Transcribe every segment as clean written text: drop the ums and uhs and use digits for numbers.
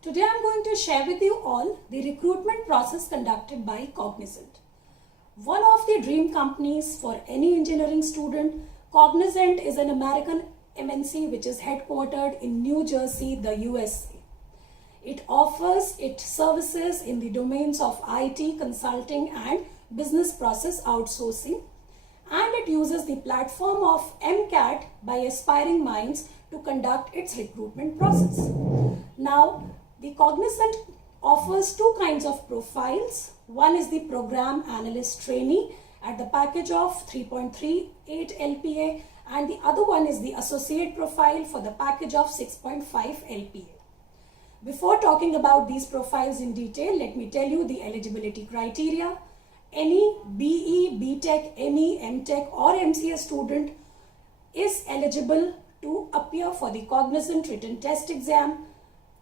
Today I am going to share with you all the recruitment process conducted by Cognizant. One of the dream companies for any engineering student, Cognizant is an American MNC which is headquartered in New Jersey, the USA. It offers its services in the domains of IT, consulting and business process outsourcing, and it uses the platform of MCAT by aspiring minds to conduct its recruitment process. Now, the Cognizant offers two kinds of profiles. One is the program analyst trainee at the package of 3.38 LPA, and the other one is the associate profile for the package of 6.5 LPA. Before talking about these profiles in detail, let me tell you the eligibility criteria. Any BE, BTech, ME, MTech or MCA student is eligible to appear for the Cognizant written test exam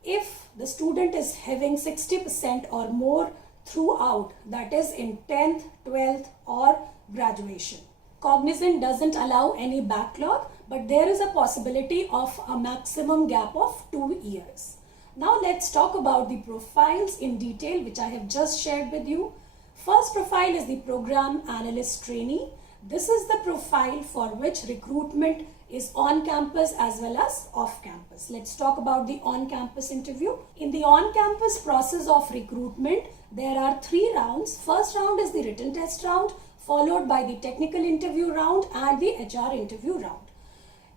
if the student is having 60% or more throughout, that is in 10th, 12th or graduation. Cognizant doesn't allow any backlog, but there is a possibility of a maximum gap of 2 years. Now let's talk about the profiles in detail which I have just shared with you. First profile is the program analyst trainee. This is the profile for which recruitment is on campus as well as off campus. Let's talk about the on campus interview. In the on campus process of recruitment, there are 3 rounds. First round is the written test round, followed by the technical interview round and the HR interview round.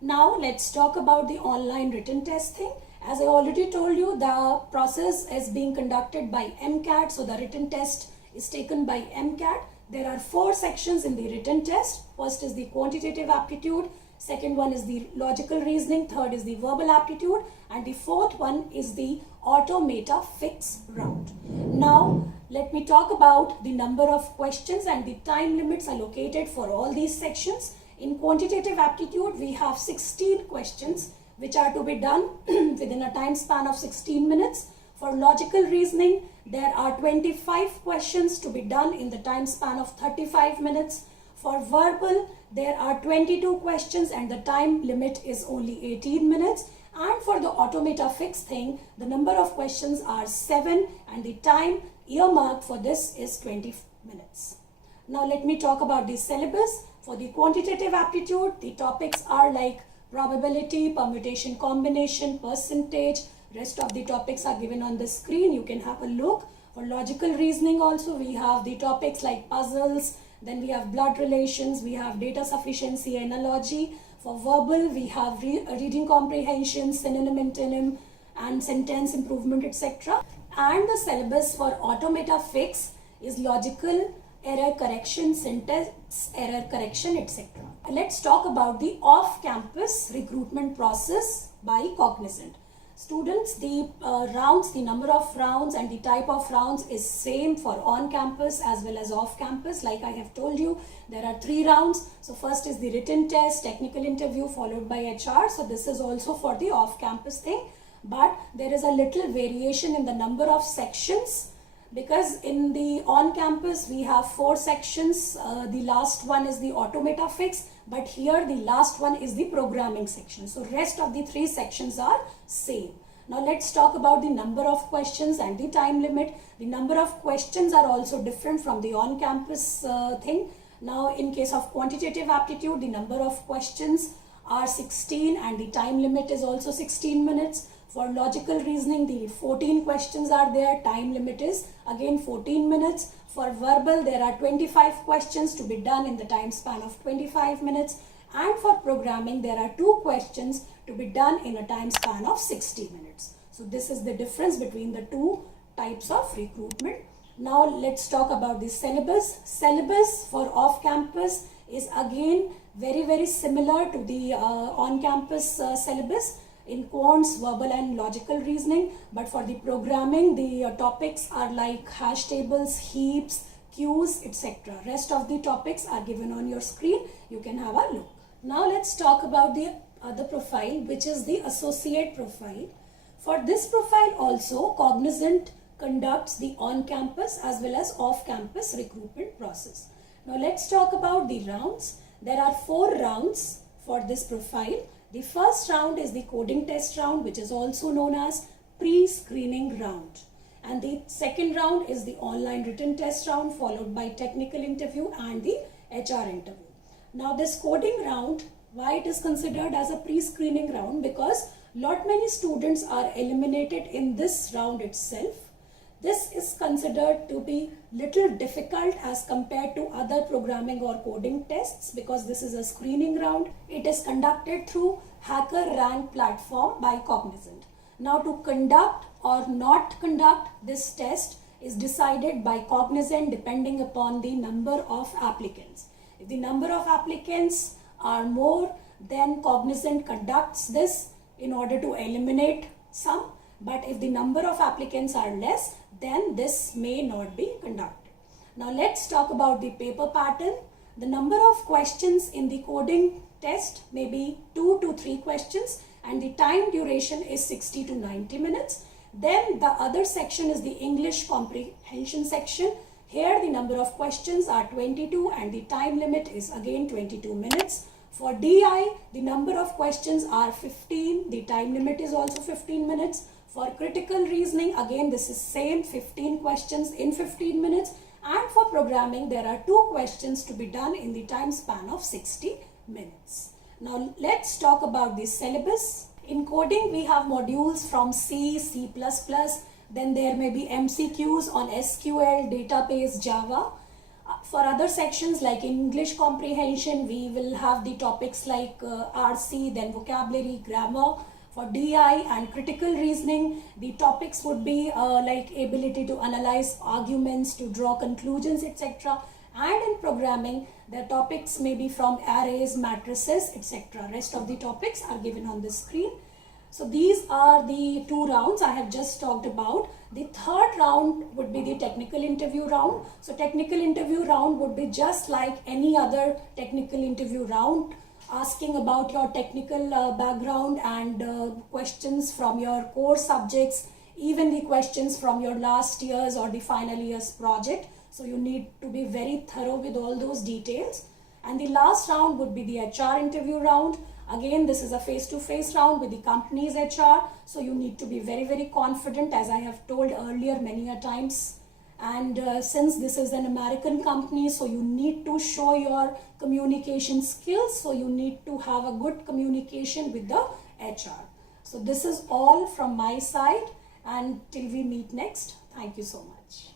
Now let's talk about the online written test thing. As I already told you, the process is being conducted by MCAT, so the written test is taken by MCAT. There are 4 sections in the written test. First is the quantitative aptitude, second one is the logical reasoning, third is the verbal aptitude, and the fourth one is the automata fix round. Now let me talk about the number of questions and the time limits allocated for all these sections. In quantitative aptitude, we have 16 questions which are to be done within a time span of 16 minutes. For logical reasoning, there are 25 questions to be done in the time span of 35 minutes. For verbal, there are 22 questions and the time limit is only 18 minutes. And for the automata fix thing, the number of questions are 7 and the time earmarked for this is 20 minutes. Now let me talk about the syllabus. For the quantitative aptitude, the topics are like probability, permutation combination, percentage. Rest of the topics are given on the screen. You can have a look. For logical reasoning also, we have the topics like puzzles, then we have blood relations, we have data sufficiency, analogy. For verbal, we have reading comprehension, synonym, antonym, and sentence improvement, etc. And the syllabus for automata fix is logical error correction, syntax error correction, etc. Let's talk about the off-campus recruitment process by Cognizant. Students, the rounds, the number of rounds and the type of rounds is same for on-campus as well as off-campus. Like I have told you, there are 3 rounds. So first is the written test, technical interview followed by HR. So this is also for the off-campus thing. But there is a little variation in the number of sections, because in the on-campus we have 4 sections. The last one is the automata fix, but here the last one is the programming section. So rest of the 3 sections are same. Now let's talk about the number of questions and the time limit. The number of questions are also different from the on-campus thing. Now in case of quantitative aptitude, the number of questions are 16 and the time limit is also 16 minutes. For logical reasoning, the 14 questions are there. Time limit is again 14 minutes. For verbal, there are 25 questions to be done in the time span of 25 minutes. And for programming, there are 2 questions to be done in a time span of 60 minutes. So this is the difference between the 2 types of recruitment. Now let's talk about the syllabus. Syllabus for off-campus is again very similar to the on-campus syllabus. In quants, verbal and logical reasoning, but for the programming, the topics are like hash tables, heaps, queues, etc. Rest of the topics are given on your screen. You can have a look. Now let's talk about the other profile, which is the associate profile. For this profile also, Cognizant conducts the on-campus as well as off-campus recruitment process. Now let's talk about the rounds. There are 4 rounds for this profile. The first round is the coding test round, which is also known as pre-screening round. And the second round is the online written test round, followed by technical interview and the HR interview. Now this coding round, why it is considered as a pre-screening round? Because lot many students are eliminated in this round itself. This is considered to be little difficult as compared to other programming or coding tests because this is a screening round. It is conducted through HackerRank platform by Cognizant. Now to conduct or not conduct this test is decided by Cognizant depending upon the number of applicants. If the number of applicants are more, then Cognizant conducts this in order to eliminate some. But if the number of applicants are less, then this may not be conducted. Now let's talk about the paper pattern. The number of questions in the coding test may be 2 to 3 questions and the time duration is 60 to 90 minutes. Then the other section is the English comprehension section. Here the number of questions are 22 and the time limit is again 22 minutes. For DI, the number of questions are 15. The time limit is also 15 minutes. For critical reasoning, again this is same 15 questions in 15 minutes. And for programming, there are 2 questions to be done in the time span of 60 minutes. Now let's talk about the syllabus. In coding, we have modules from C, C++, then there may be MCQs on SQL, database, Java. For other sections like English comprehension, we will have the topics like RC, then vocabulary, grammar. For DI and critical reasoning, the topics would be like ability to analyze arguments, to draw conclusions, etc. And in programming, the topics may be from arrays, matrices, etc. Rest of the topics are given on the screen. So these are the 2 rounds I have just talked about. The third round would be the technical interview round. So technical interview round would be just like any other technical interview round, asking about your technical background and questions from your core subjects, even the questions from your last year's or the final year's project. So you need to be very thorough with all those details. And the last round would be the HR interview round. Again, this is a face-to-face round with the company's HR. So you need to be very, very confident, as I have told earlier many a times. And since this is an American company, so you need to show your communication skills. So you need to have a good communication with the HR. So this is all from my side. And till we meet next, thank you so much.